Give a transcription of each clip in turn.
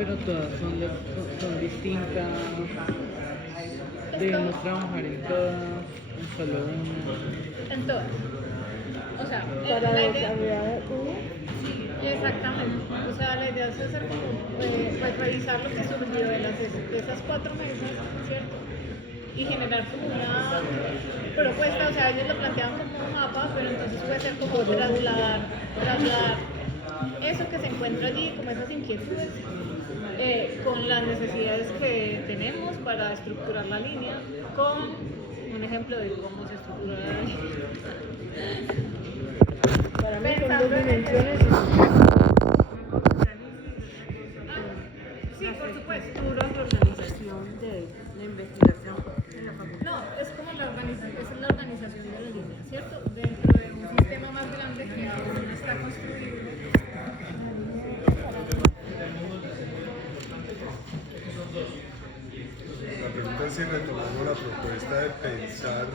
pero todas son distintas. Debemos trabajar en todas, en solo una. En todas. O sea, Para la idea, desarrollar uno. sí, exactamente. O sea, la idea es hacer como, pues, revisar lo que surgió de esas 4 mesas, ¿cierto? Y generar como una propuesta, o sea, ellos lo planteaban como un mapa, pero entonces puede ser como trasladar eso que se encuentra allí, como esas inquietudes, con las necesidades que tenemos para estructurar la línea, con un ejemplo de cómo se estructura la línea. Para mí son Pensando dos en dimensiones. Sí, por supuesto. La organización de la investigación en la facultad. No, es como la organización, es la organización de la línea, ¿cierto? Dentro de un sistema más grande que aún está construido. La pregunta es si retomamos la propuesta de pensar,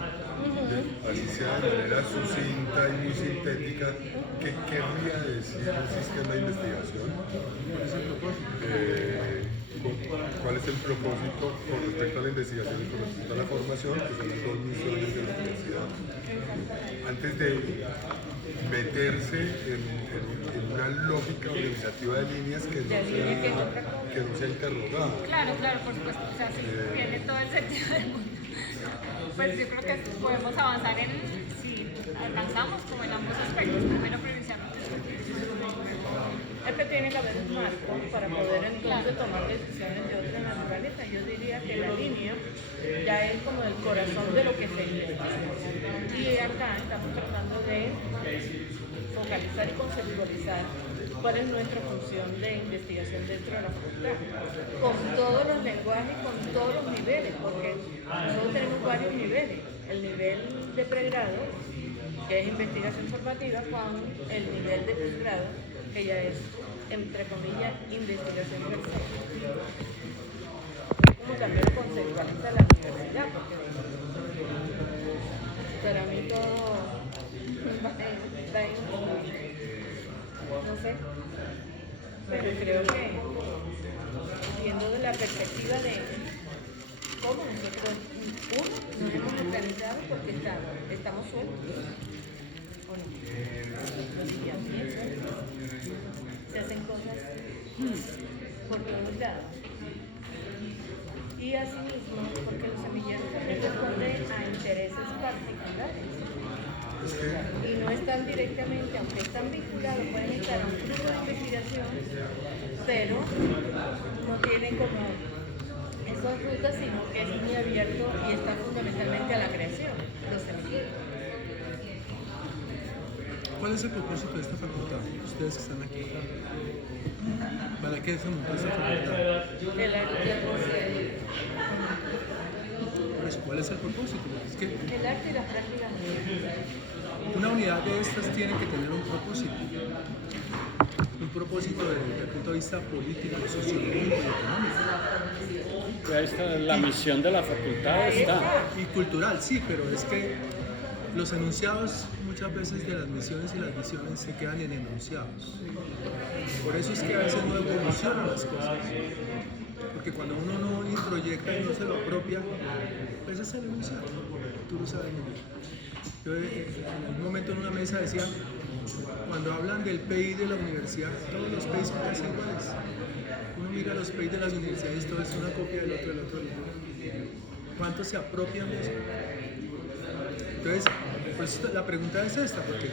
así sea de manera sucinta y muy sintética, qué querría decir un sistema de investigación. ¿Cuál es el propósito con respecto a la investigación y con respecto a la formación, que son las dos misiones de la universidad? Antes de meterse en una lógica organizativa de líneas que no sea interrogada. Claro, por supuesto, o sea, sí, tiene todo el sentido del mundo. Pues yo creo que podemos avanzar si avanzamos como en ambos aspectos, primero priorizando. Es que tiene que haber un marco para poder entonces tomar decisiones de otra naturaleza. Yo diría que la línea ya es como el corazón de lo que se investiga. Y acá estamos tratando de focalizar y conceptualizar cuál es nuestra función de investigación dentro de la facultad, con todos los lenguajes, con todos los niveles, porque nosotros tenemos varios niveles. El nivel de pregrado, que es investigación formativa, con el nivel de posgrado, que ya es, entre comillas, investigación per se. Como también lo conceptualiza la universidad, porque para mí todo está en, no sé, pero creo que viendo de la perspectiva de cómo nosotros, uno, nos hemos organizado porque estamos sueltos, ¿o no? Y también se hacen cosas por todos lados. Y asimismo, porque los semilleros también responden a intereses particulares. Y no están directamente, aunque están vinculados, pueden estar a un grupo de investigación, pero no tienen como esas rutas, sino que es muy abierto y está fundamentalmente a la creación, los semilleros. ¿Cuál es el propósito de esta facultad? Ustedes que están aquí. ¿Para qué se montó esta facultad? El arte Pues, ¿cuál es el propósito? Porque es que el arte y las prácticas. una unidad de estas tiene que tener un propósito. Un propósito desde el punto de vista político, sociológico y económico. Ahí está, la misión de la facultad está. Y cultural, sí, pero es que los enunciados muchas veces de las misiones y las visiones se quedan en enunciados. Por eso es que a veces no evolucionan las cosas. Porque cuando uno no introyecta y no se lo apropia, pues es el enunciado. Tú lo sabes muy bien. Yo en algún momento en una mesa decía, cuando hablan del PI de la universidad, todos los PIs son casi iguales. Uno mira los PIs de las universidades, todo es una copia del otro, del otro, del otro. ¿Cuántos se apropian de eso? Entonces, pues la pregunta es esta, porque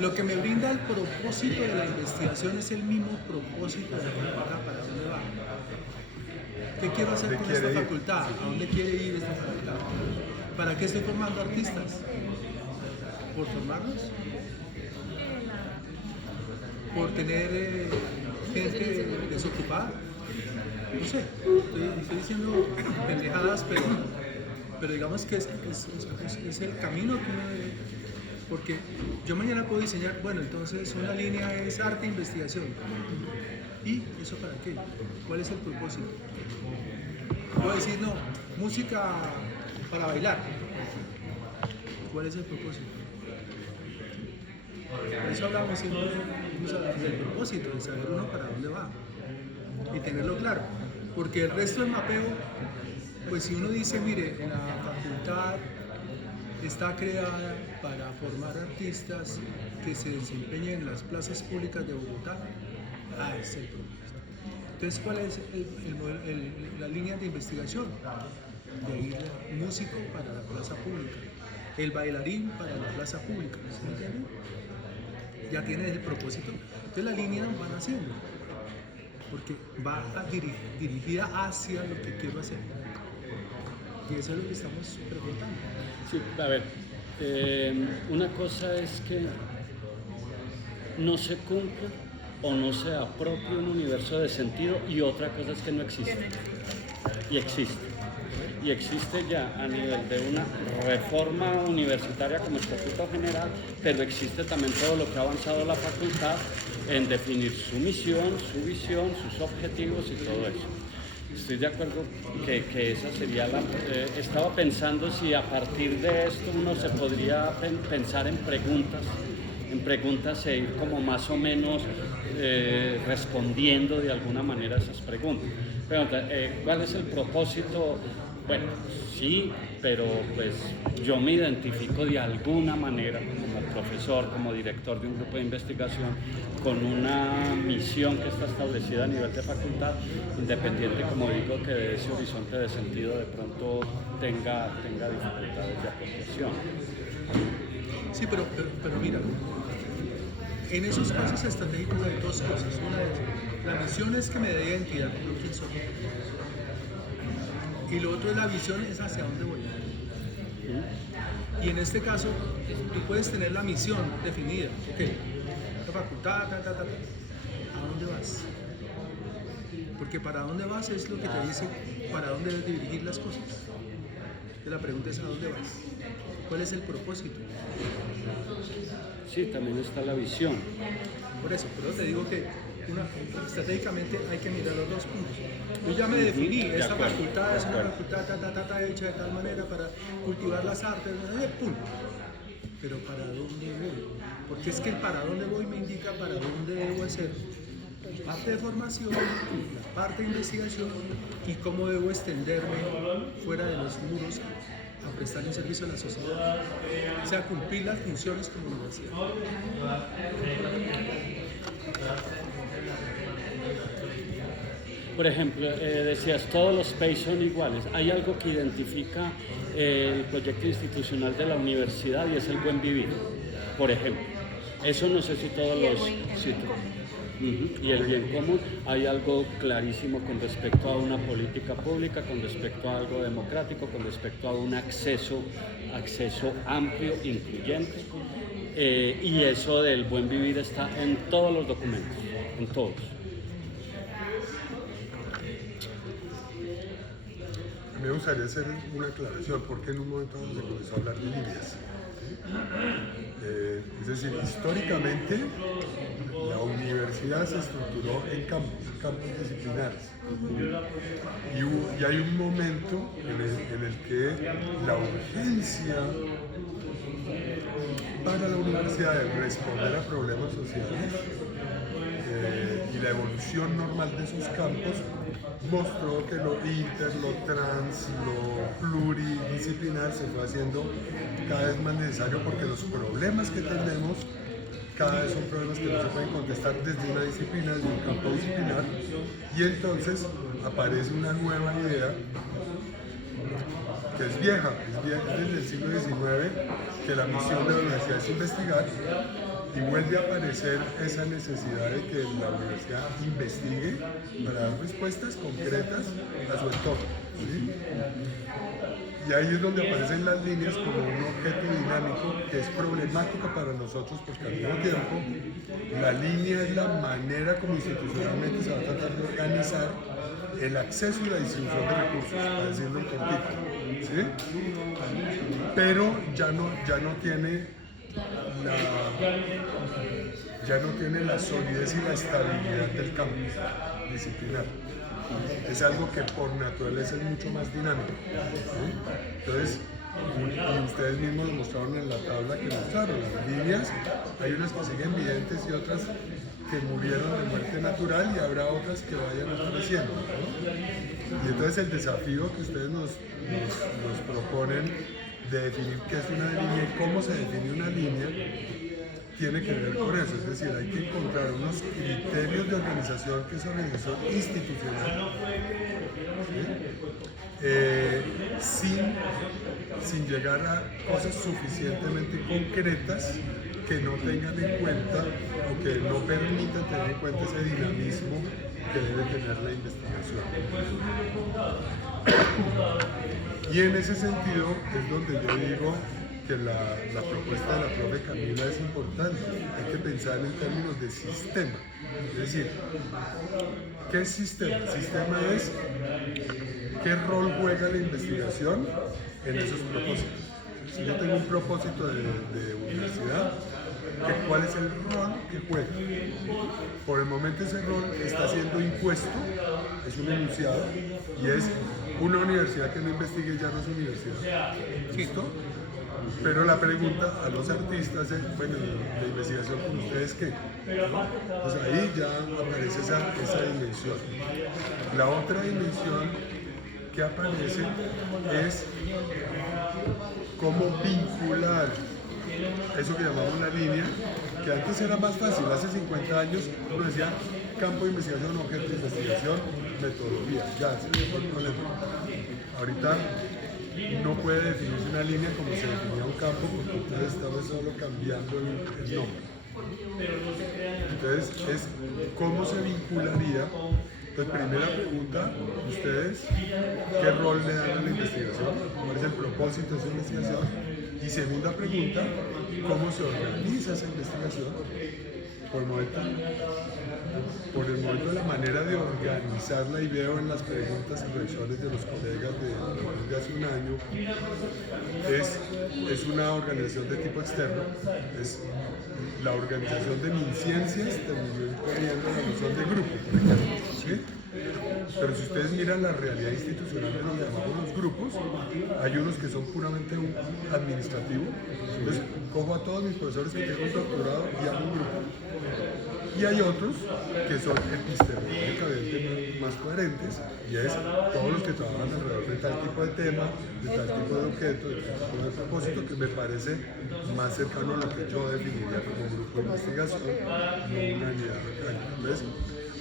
lo que me brinda el propósito de la investigación es el mismo propósito de la facultad, ¿para dónde va? ¿Qué quiero hacer con esta facultad? ¿A dónde quiere ir esta facultad? ¿Para qué estoy formando artistas? ¿Por formarlos? ¿Por tener gente desocupada? No sé, estoy diciendo pendejadas, pero digamos que es el camino que uno debe. Porque yo mañana puedo diseñar, bueno, entonces una línea es arte e investigación. ¿Y eso para qué? ¿Cuál es el propósito? Puedo decir, no, música para bailar. ¿Cuál es el propósito? Por eso hablamos siempre del propósito, de saber uno para dónde va y tenerlo claro. Porque el resto del mapeo, pues si uno dice, mire, la facultad está creada para formar artistas que se desempeñen en las plazas públicas de Bogotá, ese es el propósito. Entonces, ¿cuál es la línea de investigación? De ir el músico para la plaza pública, el bailarín para la plaza pública, ¿sí me entienden? Ya tiene el propósito. Entonces la línea van haciendo, porque va dirigida hacia lo que quiero hacer. Y eso es lo que estamos preguntando. Sí, a ver, una cosa es que no se cumpla o no se apropie un universo de sentido y otra cosa es que no existe. Y existe. Y existe ya a nivel de una reforma universitaria como estatuto general, pero existe también todo lo que ha avanzado la facultad en definir su misión, su visión, sus objetivos y todo eso. Estoy de acuerdo que esa sería la... estaba pensando si a partir de esto uno se podría pensar en preguntas e ir como más o menos respondiendo de alguna manera a esas preguntas. Pregunta, ¿cuál es el propósito? Bueno, sí, pero pues yo me identifico de alguna manera como profesor, como director de un grupo de investigación, con una misión que está establecida a nivel de facultad, independiente, como digo, que de ese horizonte de sentido de pronto tenga dificultades de apropiación. Sí, pero mira, en esos pasos estratégicos hay dos cosas. Una es, la misión es que me dé identidad con quién soy. Y lo otro es la visión, es hacia dónde voy. Y en este caso, tú puedes tener la misión definida. Ok, la facultad, ¿a dónde vas? Porque para dónde vas es lo que te dice para dónde debes dirigir las cosas. Entonces la pregunta es ¿a dónde vas? ¿Cuál es el propósito? Sí, también está la visión. Por eso te digo que estratégicamente hay que mirar los dos puntos. Yo ya me definí, esta facultad es una facultad hecha de tal manera para cultivar las artes, punto. Pero ¿para dónde voy? Porque es que el para dónde voy me indica para dónde debo hacer la parte de formación, la parte de investigación y cómo debo extenderme fuera de los muros a prestar un servicio a la sociedad, o sea, cumplir las funciones como universidad. Por ejemplo, decías, todos los PEI son iguales. Hay algo que identifica el proyecto institucional de la universidad y es el buen vivir, por ejemplo. Eso no sé si todos los... Y el bien común, hay algo clarísimo con respecto a una política pública, con respecto a algo democrático, con respecto a un acceso amplio, incluyente, y eso del buen vivir está en todos los documentos, en todos. Me gustaría hacer una aclaración, porque en un momento se comenzó a hablar de líneas. Es decir, históricamente la universidad se estructuró en campos disciplinares. Y hay un momento en el que la urgencia para la universidad de responder a problemas sociales y la evolución normal de sus campos mostró que lo inter, lo trans, lo pluridisciplinar se fue haciendo cada vez más necesario porque los problemas que tenemos cada vez son problemas que no se pueden contestar desde una disciplina, desde un campo disciplinar, y entonces aparece una nueva idea que es vieja, es desde el siglo XIX, que la misión de la universidad es investigar, y vuelve a aparecer esa necesidad de que la universidad investigue para dar respuestas concretas a su entorno, ¿sí? Y ahí es donde aparecen las líneas como un objeto dinámico que es problemático para nosotros porque al mismo tiempo la línea es la manera como institucionalmente se va a tratar de organizar el acceso y la distribución de recursos, para decirlo en cortito, ¿sí? Pero ya no tiene la solidez y la estabilidad del campo disciplinar. Es algo que por naturaleza es mucho más dinámico, ¿sí? Entonces, Y ustedes mismos lo mostraron en la tabla que mostraron. Las líneas, hay unas que siguen videntes y otras que murieron de muerte natural y habrá otras que vayan apareciendo, ¿no? Y entonces el desafío que ustedes nos proponen de definir qué es una línea y cómo se define una línea tiene que ver con eso, es decir, hay que encontrar unos criterios de organización que es organización institucional, ¿sí? sin llegar a cosas suficientemente concretas que no tengan en cuenta o que no permitan tener en cuenta ese dinamismo que debe tener la investigación. Y en ese sentido es donde yo digo que la propuesta de la profe Camila es importante. Hay que pensar en términos de sistema. Es decir, ¿qué es sistema? Sistema es qué rol juega la investigación en esos propósitos. Si yo tengo un propósito de universidad, ¿cuál es el rol que juega? Por el momento ese rol está siendo impuesto, es un enunciado, y es una universidad que no investigue ya no es universidad. ¿Listo? Pero la pregunta a los artistas es, bueno, la investigación con ustedes, ¿qué? Pues ahí ya aparece esa dimensión. La otra dimensión que aparece es cómo vincular eso que llamamos la línea, que antes era más fácil. Hace 50 años uno decía campo de investigación, objeto de investigación, metodología, ya, sin ningún problema. Ahorita no puede definirse una línea como se definía un campo, porque ustedes estaban solo cambiando el nombre. Entonces, es cómo se vincularía. Entonces, primera pregunta, ustedes, ¿qué rol le dan a la investigación? ¿Cuál es el propósito de esa investigación? Y segunda pregunta, ¿cómo se organiza esa investigación? Por el momento la manera de organizarla, y veo en las preguntas y reacciones de los colegas de hace un año, es una organización de tipo externo, es la organización de MinCiencias terminó imponiendo la noción de grupo, por ejemplo, ¿sí? Pero si ustedes miran la realidad institucional de lo que llamamos los grupos, hay unos que son puramente administrativos. Entonces, cojo a todos mis profesores que tienen un doctorado y hago un grupo. Y hay otros que son epistemológicamente más coherentes, y es todos los que trabajan alrededor de tal tipo de tema, de tal tipo de objeto, de tal tipo de propósito, que me parece más cercano a lo que yo definiría como grupo de investigación, no una unidad orgánica. Entonces,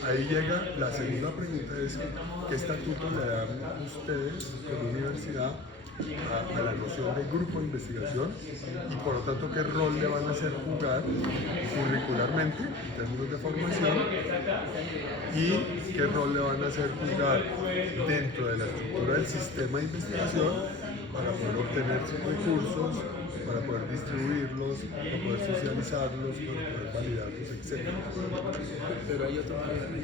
ahí llega la segunda pregunta, es ¿qué estatuto le dan ustedes como universidad a la noción de grupo de investigación? Y por lo tanto, ¿qué rol le van a hacer jugar curricularmente en términos de formación? ¿Y qué rol le van a hacer jugar dentro de la estructura del sistema de investigación para poder obtener recursos, para poder distribuirlos, para poder socializarlos, para poder validarlos, etc.? Pero hay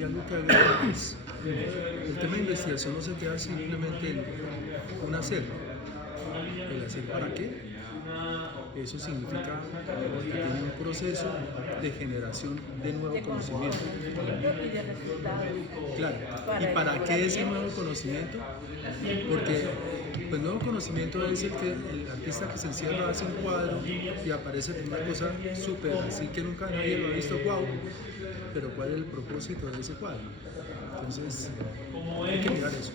algo que agregar, es el tema de investigación no se queda simplemente en un hacer. ¿El hacer para qué? Eso significa que tiene un proceso de generación de nuevo conocimiento. Claro. ¿Y para qué ese nuevo conocimiento? Porque pues nuevo conocimiento es el que el artista que se encierra hace un cuadro y aparece con una cosa súper así que nunca nadie lo ha visto, wow, pero ¿cuál es el propósito de ese cuadro? Entonces hay que mirar eso.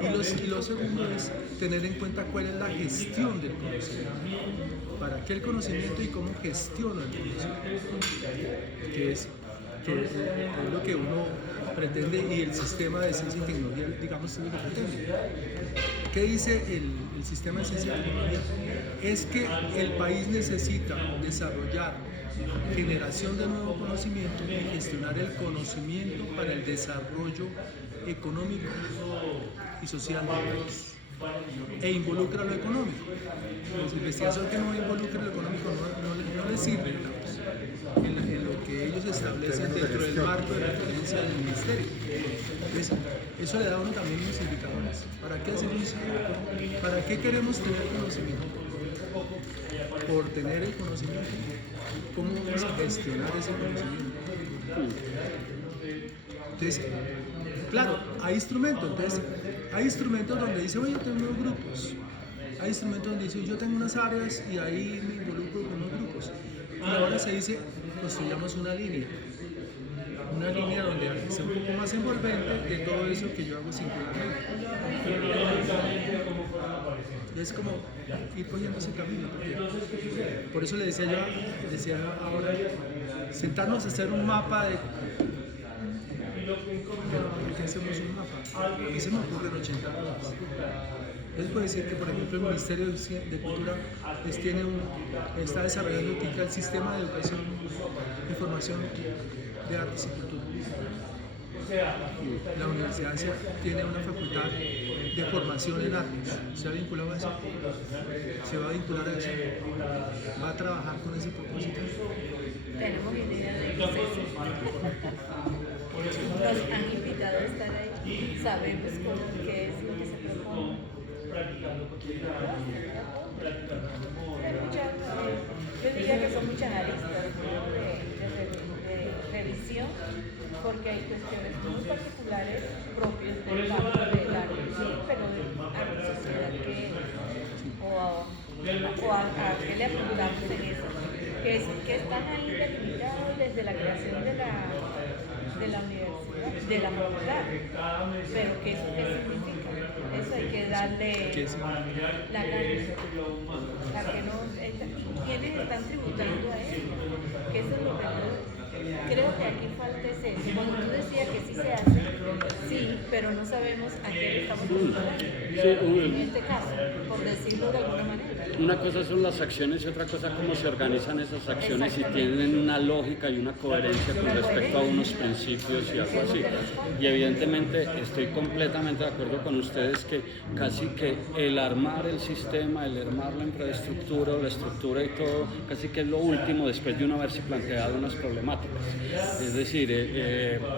Y lo segundo es tener en cuenta cuál es la gestión del conocimiento. ¿Para qué el conocimiento y cómo gestiono el conocimiento? Que es lo que uno pretende, y el sistema de ciencia y tecnología, digamos, es lo que pretende. ¿Qué dice el sistema de ciencia y tecnología? Es que el país necesita desarrollar generación de nuevo conocimiento y gestionar el conocimiento para el desarrollo económico y social del país. E involucra lo económico. Pues investigación que no involucra lo económico no le sirve, digamos, en lo que ellos establecen dentro del marco de referencia del ministerio. Entonces, eso le da a uno también unos indicadores. ¿Para qué hacemos? ¿Para qué queremos tener conocimiento? Por tener el conocimiento. ¿Cómo vamos a gestionar ese conocimiento? Entonces, claro, hay instrumentos. Entonces, hay instrumentos donde dice, oye, tengo grupos. hay instrumentos donde dicen yo tengo unas áreas y ahí me involucro con los grupos. Y ahora se dice construyamos una línea donde sea un poco más envolvente de todo eso que yo hago singularmente. Y es como ir cogiendo ese camino. Por eso le decía ahora, sentarnos a hacer un mapa de... ¿Por qué hacemos un mapa? A mí se me ocurren 80 cosas. Él puede decir que, por ejemplo, el Ministerio de Cultura está desarrollando el sistema de educación y formación de artes y cultura. La universidad tiene una facultad de formación en artes. ¿Se ha vinculado a eso? ¿Se va a vincular a eso? ¿Va a trabajar con ese propósito? Tenemos idea de que nos han invitado a estar ahí. Sabemos qué es lo que se propone. Yo diría que son muchas aristas, ¿no? de revisión, porque hay cuestiones muy particulares propias del campo del arte, sí, pero de arte social a qué le apuntamos en eso, que están ahí delimitados desde la creación de la universidad, de la facultad, pero ¿qué significa? Eso hay que darle la carga. ¿Quiénes están tributando a ello? Que eso es lo que creo que aquí falta eso. Como tú decías que sí se hace, sí, pero no sabemos a qué le estamos tributando. En este caso, por decirlo de alguna manera. Una cosa son las acciones y otra cosa cómo se organizan esas acciones y tienen una lógica y una coherencia con respecto a unos principios y algo así. Y evidentemente estoy completamente de acuerdo con ustedes que casi que el armar el sistema, el armar la infraestructura, la estructura y todo, casi que es lo último después de uno haberse planteado unas problemáticas. Es decir,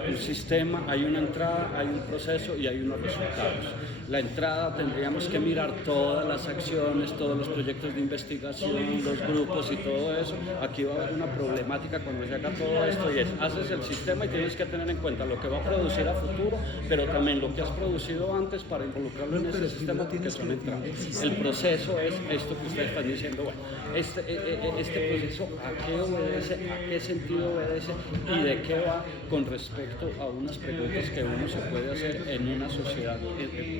un sistema, hay una entrada, hay un proceso y hay unos resultados. La entrada tendríamos que mirar todas las acciones, todos los proyectos de investigación, los grupos y todo eso. Aquí va a haber una problemática cuando se haga todo esto y es, haces el sistema y tienes que tener en cuenta lo que va a producir a futuro, pero también lo que has producido antes para involucrarlo en ese sistema porque son entradas. El proceso es esto que ustedes están diciendo, bueno, este proceso a qué obedece, a qué sentido obedece y de qué va con respecto a unas preguntas que uno se puede hacer en una sociedad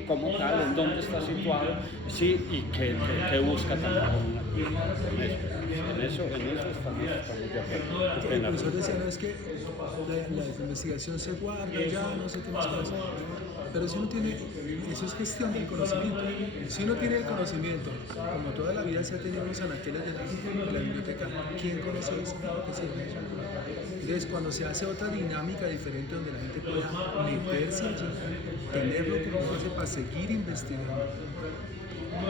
como tal, en dónde está situado, sí, y qué busca también en eso estamos de acuerdo. El profesor decía, no, es que la investigación se guarda ya, no sé qué más pasa. Pero si uno tiene, eso es gestión del conocimiento. Si uno tiene el conocimiento, como toda la vida se ha tenido los anaqueles de la biblioteca, ¿quién conoce eso? Entonces, cuando se hace otra dinámica diferente donde la gente pueda meterse allí, tenerlo como base para seguir investigando,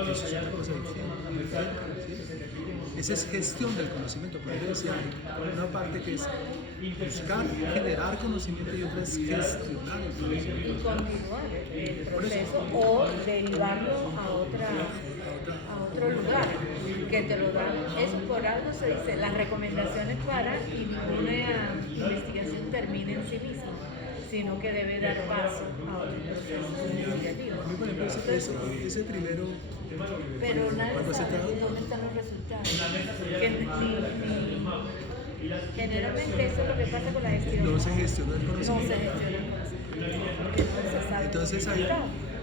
eso es una cosa diferente. Esa es gestión del conocimiento. Por eso decía, una parte que es buscar, generar conocimiento y otra es gestionar el conocimiento. Y continuar el proceso o derivarlo a otro lugar, que te lo dan. Eso por algo se dice, las recomendaciones para y ninguna investigación termina en sí misma, sino que debe dar paso a otros procesos investigativos. A mí, por ejemplo, ese primero... Pero nadie sabe dónde están los resultados. Generalmente eso es lo que pasa con la gestión. No se gestiona el conocimiento. No se gestiona el conocimiento. No se sabe. Entonces ahí,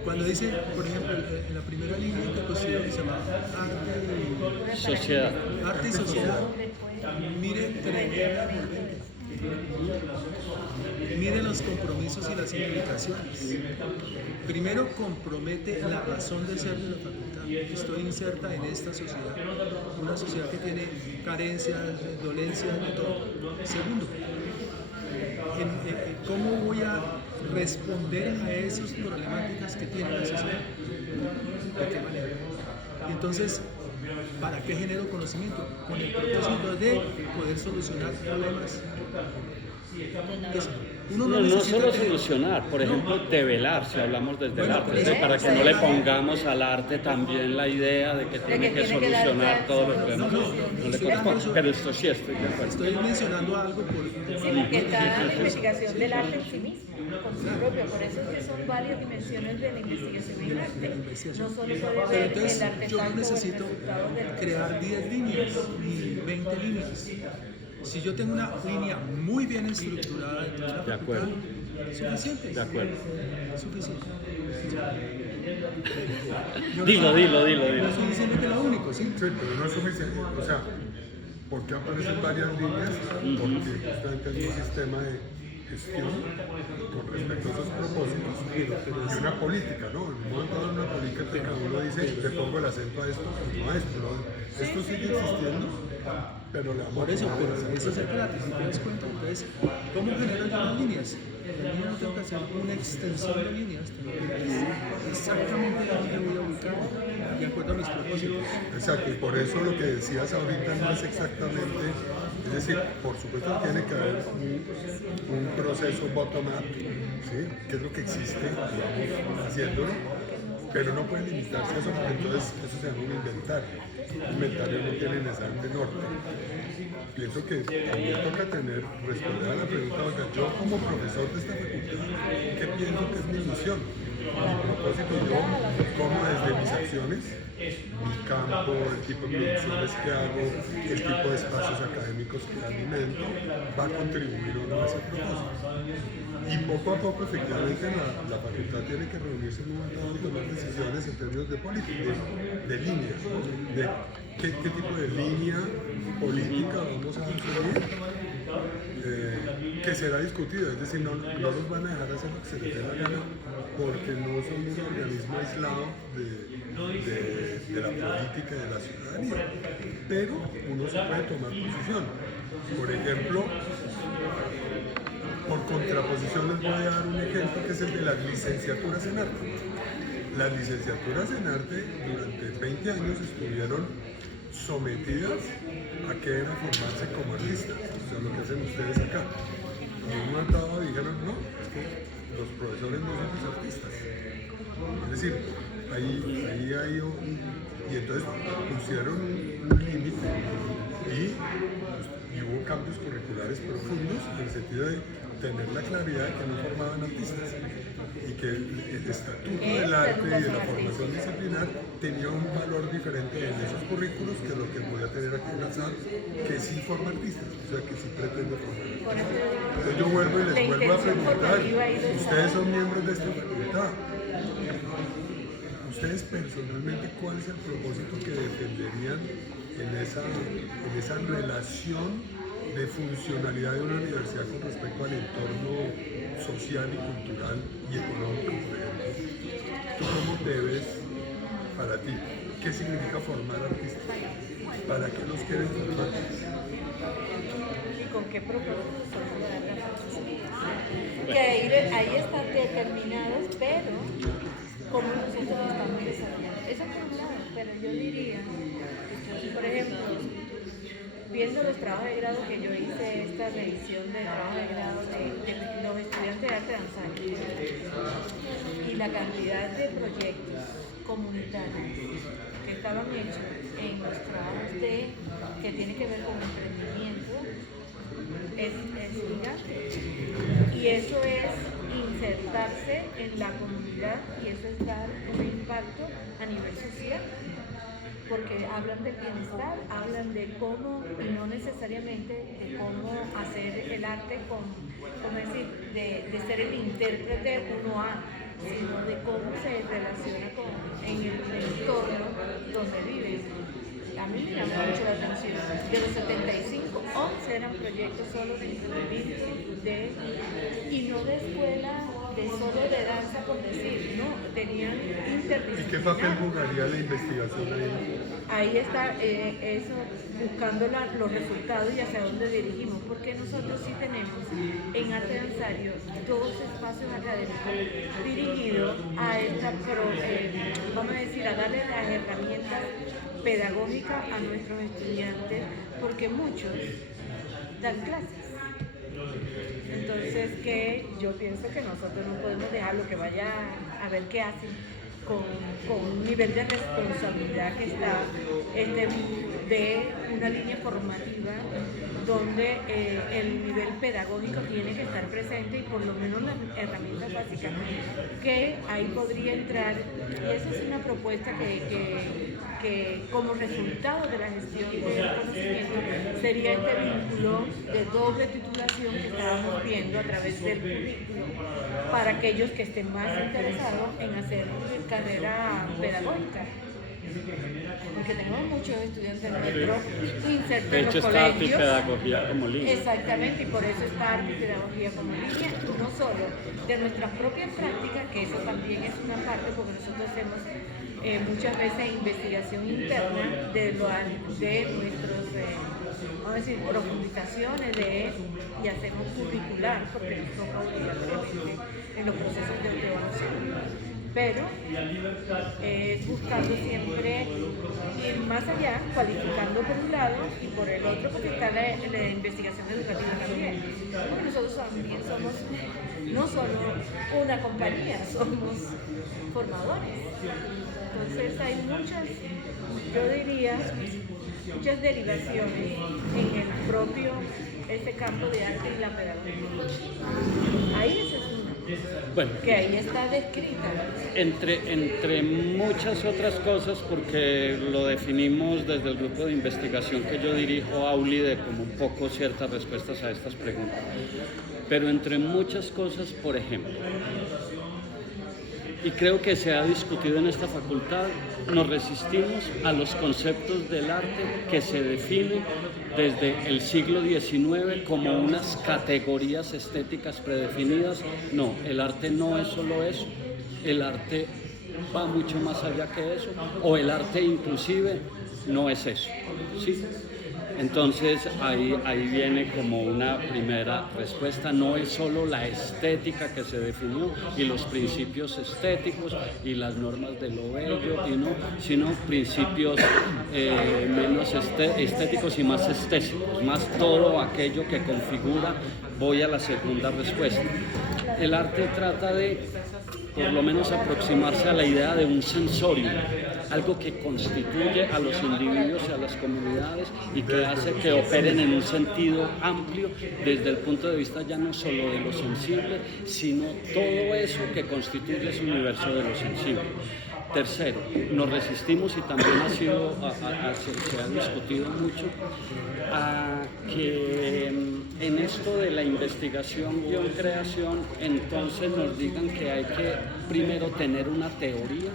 cuando dice, por ejemplo, en la primera línea que construyeron que se llama arte y sociedad. Arte y sociedad. Miren los compromisos y las implicaciones. Primero, compromete la razón de ser de la facultad. Estoy inserta en esta sociedad, una sociedad que tiene carencias, dolencias, de todo. Segundo, ¿cómo voy a responder a esas problemáticas que tiene la sociedad? ¿De qué manera? Entonces, ¿para qué genero conocimiento? Con el propósito de poder solucionar problemas. No solo solucionar, por ejemplo, develar, si hablamos desde el arte, para que no le pongamos al arte también la idea de que tiene que solucionar todos los problemas. No le corresponde, pero esto sí estoy de acuerdo. Estoy mencionando algo por... Sí, porque está la investigación del arte en sí mismo. con su propio. Por eso es que son varias dimensiones de la investigación en arte. No solo puede Pero ver el entonces yo artefacto no necesito o el resultado del crear 10 líneas ni 20 líneas. Si yo tengo una línea muy bien estructurada dentro de la De acuerdo. facultad, es suficiente. De acuerdo. Es suficiente. Dilo. No estoy diciendo que es lo único, ¿sí? Sí, pero no es suficiente. O sea, ¿por qué aparecen varias líneas? Porque justamente hay un sistema de gestión con respecto a esos propósitos y una política, ¿no? En un momento dado una política que cada uno dice, le pongo el acento a esto y no a esto. ¿No? Esto sigue existiendo, pero le vamos Por a eso, poner el pero acento. eso es el plato, si te das cuenta. Entonces, ¿cómo generar yo las líneas? La línea no tengo que hacer una extensión de líneas, tengo que decir exactamente dónde voy a ubicar de acuerdo a mis propósitos. Exacto, y por eso lo que decías ahorita no es exactamente, es decir, por supuesto que tiene que haber un proceso bottom-up, ¿sí? Que es lo que existe, digamos, haciéndolo, pero no puede limitarse a eso, porque entonces eso se llama un inventario. Un inventario no tiene necesariamente norte. Pienso que también toca responder a la pregunta, oiga, yo como profesor de esta facultad, ¿qué pienso que es mi misión? Mi propósito, yo, cómo desde mis acciones, mi campo, el tipo de producciones que hago, el tipo de espacios académicos que alimento, va a contribuir o no a ese propósito. Y poco a poco, efectivamente, la facultad tiene que reunirse en un momento dado y tomar decisiones en términos de política, de línea, de qué tipo de línea política vamos a seguir, que será discutida. Es decir, no los van a dejar hacer lo que se les dé la gana, porque no son un organismo aislado de la política y de la ciudadanía. Pero uno se puede tomar posición. Por ejemplo, por contraposición les voy a dar un ejemplo que es el de las licenciaturas en arte. Las licenciaturas en arte durante 20 años estuvieron sometidas a que era formarse como artistas, o sea, lo que hacen ustedes acá. Y en un momento dado dijeron, no, es que los profesores no somos artistas. Es decir, ahí hay y entonces pusieron un límite y hubo cambios curriculares profundos en el sentido de tener la claridad de que no formaban artistas y que el estatuto del arte y de la formación disciplinar tenía un valor diferente en esos currículos que lo que podía tener aquí en la SAP, que sí forma artistas, o sea, que sí pretende formar artistas. Entonces yo vuelvo y les vuelvo a preguntar, ustedes son miembros de esta facultad, ustedes personalmente, ¿cuál es el propósito que defenderían en esa relación de funcionalidad de una universidad con respecto al entorno social y cultural y económico, por ejemplo? ¿Tú cómo te ves para ti? ¿Qué significa formar artistas? ¿Para qué los quieren formar? ¿Y con qué propósito son? Que ahí están determinados, pero como nosotros estamos desarrollando. Eso por un lado, pero yo diría, por ejemplo, viendo los trabajos de grado que yo hice, esta revisión de trabajos de grado de los estudiantes de arte danzario y la cantidad de proyectos comunitarios que estaban hechos en los trabajos que tienen que ver con emprendimiento es gigante. Y eso es insertarse en la comunidad y eso es dar un impacto a nivel social. Porque hablan de bienestar, hablan de cómo, y no necesariamente de cómo hacer el arte de ser el intérprete 1A, sino de cómo se relaciona en el entorno donde viven. A mí me llama mucho la atención. De los 75, 11 eran proyectos solo de emprendimiento y no de escuela, solo de danza, por decir, no, tenían interdisciplinar. ¿Y qué papel jugaría la investigación ahí? Ahí está eso, buscando los resultados y hacia dónde dirigimos, porque nosotros sí tenemos en arte danzario 2 espacios académicos dirigidos a esta, vamos a decir, a darle las herramientas pedagógicas a nuestros estudiantes, porque muchos dan clases. Entonces, que yo pienso que nosotros no podemos dejar lo que vaya a ver qué hacen con un nivel de responsabilidad que está de una línea formativa donde el nivel pedagógico tiene que estar presente y por lo menos las herramientas básicas que ahí podría entrar, y esa es una propuesta que como resultado de la gestión del conocimiento sería este vínculo de doble titulación que estábamos viendo a través del currículo para aquellos que estén más interesados en hacer carrera pedagógica. Porque tenemos muchos estudiantes nuestros insertos De en hecho, los está arte y colegios. pedagogía como línea. Exactamente, y por eso está arte y pedagogía como línea, no solo de nuestras propias prácticas, que eso también es una parte, porque nosotros hacemos muchas veces investigación interna de nuestros, vamos a decir, profundizaciones y hacemos curricular, porque nos toca obligatoriamente en los procesos de autoevaluación. Pero buscando siempre ir más allá, cualificando por un lado y por el otro porque está la investigación educativa también. Porque nosotros también somos no solo una compañía, somos formadores. Entonces hay muchas, yo diría, muchas derivaciones en el propio ese campo de arte y la pedagogía. Ahí esa es una. Bueno, Que ahí está descrita. entre muchas otras cosas, porque lo definimos desde el grupo de investigación que yo dirijo, Aulide, como un poco ciertas respuestas a estas preguntas. Pero entre muchas cosas, por ejemplo, y creo que se ha discutido en esta facultad, nos resistimos a los conceptos del arte que se definen desde el siglo XIX como unas categorías estéticas predefinidas. No, el arte no es solo eso, el arte va mucho más allá que eso, o el arte inclusive no es eso, ¿sí? Entonces ahí viene como una primera respuesta, no es solo la estética que se definió y los principios estéticos y las normas de lo bello, y no, sino principios menos estéticos y más estésicos, más todo aquello que configura. Voy a la segunda respuesta. El arte trata de, por lo menos, aproximarse a la idea de un sensorium, algo que constituye a los individuos y a las comunidades y que hace que operen en un sentido amplio desde el punto de vista ya no solo de lo sensible, sino todo eso que constituye ese universo de lo sensible. Tercero, nos resistimos, y también se ha discutido mucho, a que en esto de la investigación-creación, entonces nos digan que hay que primero tener una teoría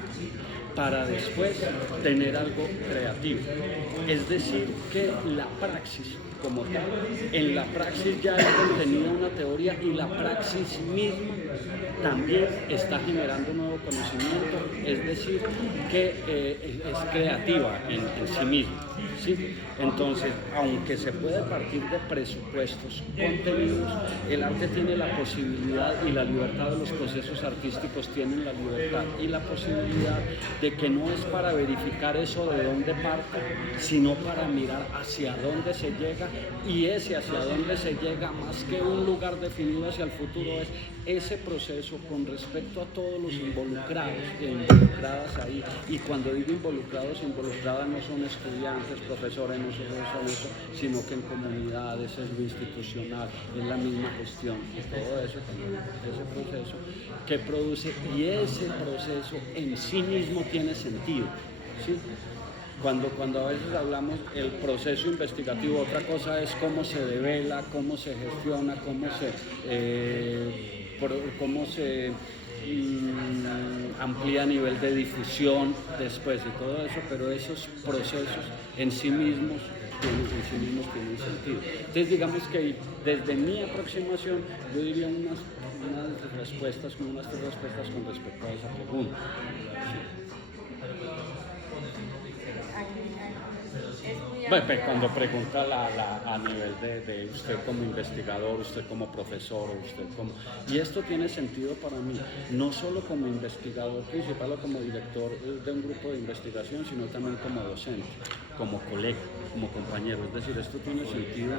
para después tener algo creativo. Es decir, que la praxis como tal, en la praxis ya hay contenida una teoría y la praxis misma también está generando nuevo conocimiento, es decir, que es creativa en sí misma, ¿sí? Entonces, aunque se puede partir de presupuestos contenidos, el arte tiene la posibilidad y la libertad de los procesos artísticos tienen la libertad y la posibilidad de que no es para verificar eso de dónde parte, sino para mirar hacia dónde se llega, y ese hacia dónde se llega, más que un lugar definido hacia el futuro, es ese proceso con respecto a todos los involucrados e involucradas ahí. Y cuando digo involucrados, involucradas no son estudiantes, profesores, no solo son eso, sino que en comunidades, es lo institucional, es la misma gestión, y todo eso también, ese proceso que produce, y ese proceso en sí mismo tiene sentido, ¿sí? Cuando a veces hablamos el proceso investigativo, otra cosa es cómo se devela, cómo se gestiona, cómo se amplía a nivel de difusión después y todo eso, pero esos procesos en sí mismos tienen sentido. Entonces, digamos que desde mi aproximación yo diría unas tres respuestas con respecto a esa pregunta. Bueno, cuando pregunta a nivel de usted como investigador, usted como profesor, usted como... Y esto tiene sentido para mí, no solo como investigador principal o como director de un grupo de investigación, sino también como docente, como colega, como compañero. Es decir, esto tiene sentido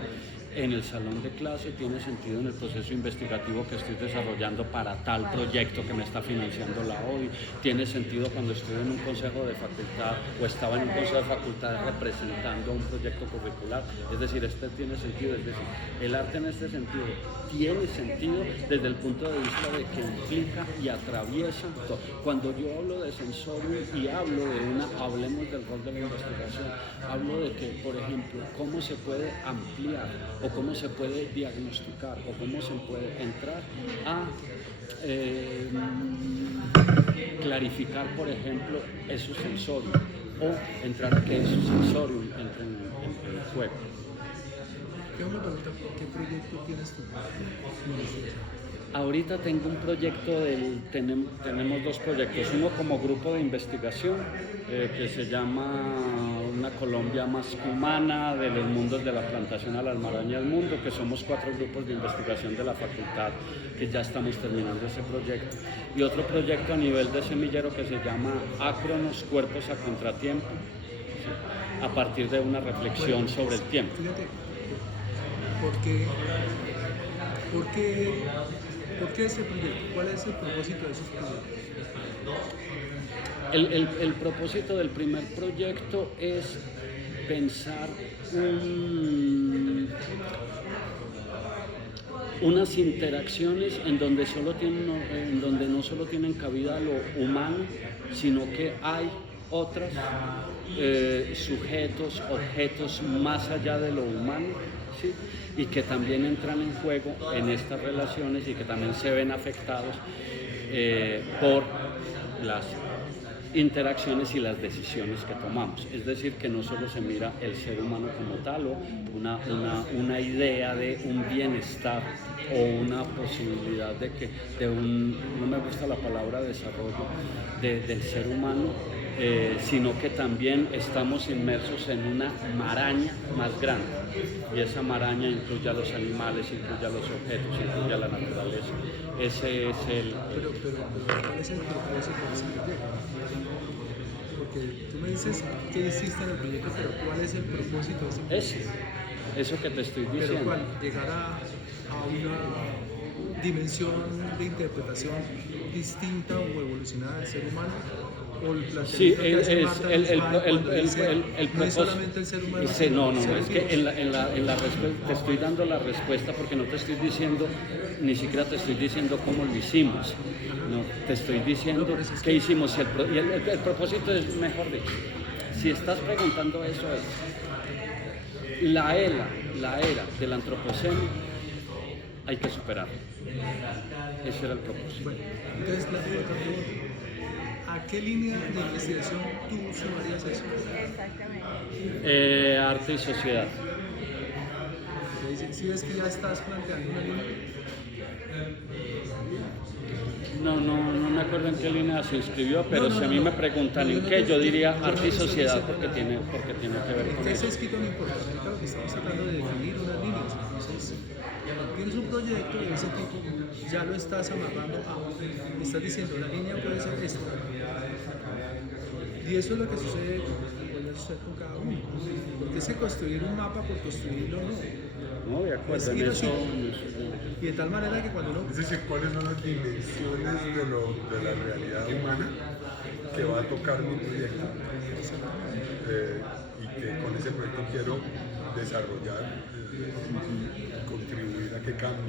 en el salón de clase, tiene sentido en el proceso investigativo que estoy desarrollando para tal proyecto que me está financiando la OI, tiene sentido cuando estoy en un consejo de facultad o estaba en un consejo de facultad representando un proyecto curricular, es decir, este tiene sentido, es decir, el arte en este sentido tiene sentido desde el punto de vista de que implica y atraviesa todo. Cuando yo hablo de sensorium y hablemos del rol de la investigación, hablo de que, por ejemplo, cómo se puede ampliar o cómo se puede diagnosticar o cómo se puede entrar a clarificar, por ejemplo, esos sensorium o entrar a que esos sensorium entren en el juego. Tengo una pregunta, ¿qué proyecto tienes tú? Ahorita tengo un proyecto, tenemos dos proyectos, uno como grupo de investigación que se llama Una Colombia Más Humana, de los mundos de la plantación a la almaraña del mundo, que somos 4 grupos de investigación de la facultad que ya estamos terminando ese proyecto. Y otro proyecto a nivel de semillero que se llama Acronos, Cuerpos a Contratiempo, ¿sí? A partir de una reflexión sobre el tiempo. Fíjate, ¿por qué ese proyecto? ¿Cuál es el propósito de esos proyectos? El propósito del primer proyecto es pensar unas interacciones en donde no solo tienen cabida lo humano, sino que hay otros sujetos, objetos más allá de lo humano, ¿sí? Y que también entran en juego en estas relaciones y que también se ven afectados por las interacciones y las decisiones que tomamos. Es decir, que no solo se mira el ser humano como tal o una idea de un bienestar o una posibilidad no me gusta la palabra desarrollo del ser humano, sino que también estamos inmersos en una maraña más grande, y esa maraña incluye a los animales, incluye a los objetos, incluye a la naturaleza. Ese es Pero ¿cuál es el propósito de ese proyecto? Porque tú me dices que hiciste en el proyecto, pero ¿cuál es el propósito de ese proyecto? Eso que te estoy diciendo. ¿Pero cuál? ¿Llegar a una dimensión de interpretación distinta o evolucionada del ser humano? ¿O el planteamiento que hace Marta no es solamente el ser humano? No, es que en la respuesta te estoy dando la respuesta porque no te estoy diciendo, ni siquiera te estoy diciendo cómo lo hicimos, no, te estoy diciendo qué hicimos, y el propósito es, mejor dicho, si estás preguntando eso es, la era del antropoceno hay que superarla, ese era el propósito. Bueno, entonces la otra pregunta. ¿A qué línea de investigación tú sumarías eso? Exactamente. Arte y sociedad. Si ves que ya estás planteando una línea. No me acuerdo en qué línea se inscribió, pero si a mí me preguntan en qué, yo diría arte y sociedad porque tiene que ver con Ese eso. es quito no importa, ahorita lo que estamos tratando de definir unas líneas. Entonces, tienes un proyecto de ese tipo, ya lo estás amarrando a, estás diciendo, la línea puede ser esta. Y eso es lo que sucede con cada uno. Porque es que construir un mapa por construirlo no. No, de acuerdo, en eso. Y de tal manera que cuando uno... Es decir, ¿cuáles son las dimensiones de la realidad humana que va a tocar mi proyecto? Y que con ese proyecto quiero desarrollar, contribuir a que cambie